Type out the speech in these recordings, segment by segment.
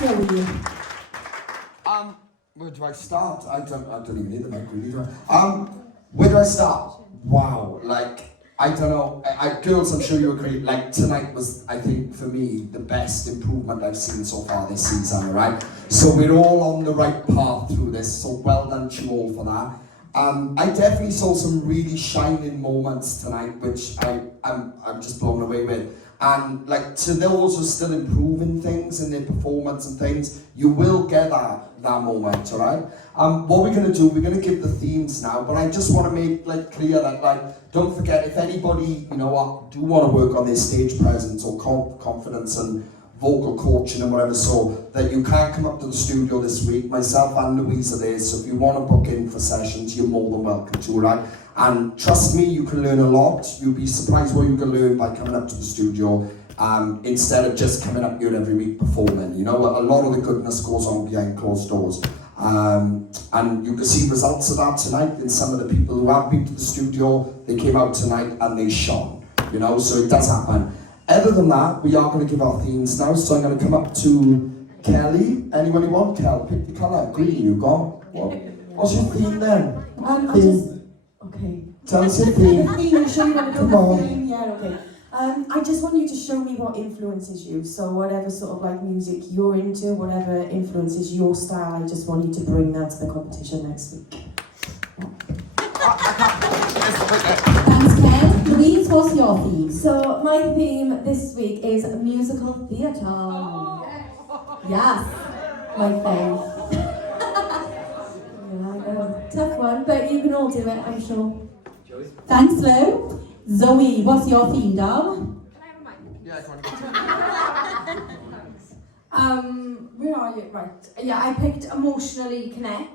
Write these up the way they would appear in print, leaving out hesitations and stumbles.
Joey. Where do I start? I don't even need the mic really, do I? Where do I start? Wow, like, I don't know, girls, I'm sure you agree, like, tonight was, I think, for me, the best improvement I've seen so far this season, right? So we're all on the right path through this, so well done to you all for that. I definitely saw some really shining moments tonight, which I'm just blown away with. And like, to those who are still improving things in their performance and things, you will get that moment, alright? What we're going to do, we're going to give the themes now, but I just want to make like clear that, like, don't forget, if anybody, you know what, do want to work on their stage presence or confidence and vocal coaching and whatever, so that you can't come up to the studio this week. Myself and Louise are there, so if you want to book in for sessions, you're more than welcome to, right? And trust me, you can learn a lot. You'll be surprised what you can learn by coming up to the studio, instead of just coming up here every week performing. You know, a lot of the goodness goes on behind closed doors. And you can see results of that tonight in some of the people who have been to the studio. They came out tonight and they shone, you know, so it does happen. Other than that, we are going to give our themes now, so I'm going to come up to Kelly. Anyone you want, Kel? Pick the colour. Green, you got? What's your theme then? Okay. Tell us your theme. Theme, show you what Come on. theme. Yeah, okay. I just want you to show me what influences you. So whatever sort of like music you're into, whatever influences your style, I just want you to bring that to the competition next week. Thanks, Ken. Louise, what's your theme? So my theme this week is musical theatre. Oh. Yes, my thing. Yeah, I know. Tough one, but you can all do it, I'm sure. Thanks, Lou. Zoe, what's your theme, darling? Can I have a mic? Yeah, Where are you? Right. Yeah, I picked emotionally connect.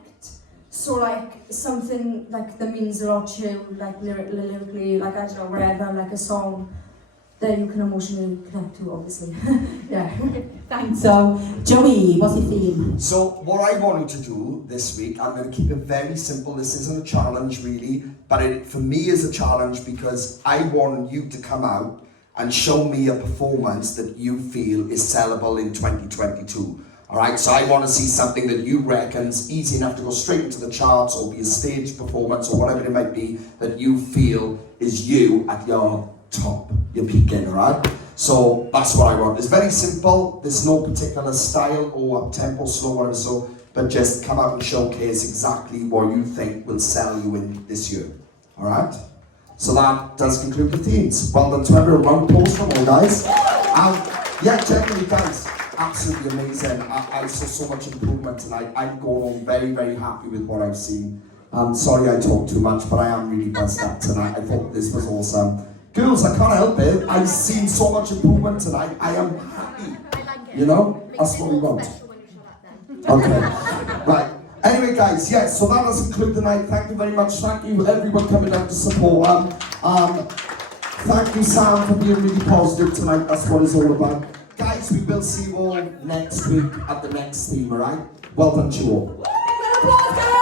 So like something like that means a lot to you, like lyrically, like I don't know, wherever, like a song that you can emotionally connect to, obviously. Yeah. Thanks. So, Joey, what's your theme? So what I wanted to do this week, I'm going to keep it very simple. This isn't a challenge really, but it for me is a challenge because I want you to come out and show me a performance that you feel is sellable in 2022. Alright, so I want to see something that you reckon's easy enough to go straight into the charts or be a stage performance or whatever it might be that you feel is you at your top, your peaking, alright? So that's what I want. It's very simple. There's no particular style or up-tempo, slow, whatever, so, but just come out and showcase exactly what you think will sell you in this year. Alright? So that does conclude the themes. Well done to everyone. Round of applause from all guys. Yeah, generally guys, absolutely amazing. I saw so much improvement tonight. I'm going home very, very happy with what I've seen. I'm sorry I talked too much, but I am really buzzed up tonight. I thought this was awesome. Girls, I can't help it. I've seen so much improvement tonight. I am happy. I like it. You know, that's what we want. Okay, right. Anyway, guys, yes, so that does conclude the night. Thank you very much. Thank you, everyone coming out to support. Thank you, Sam, for being really positive tonight. That's what it's all about. Guys, we will see you all next week at the next theme, alright? Well done to you all. Applause, guys!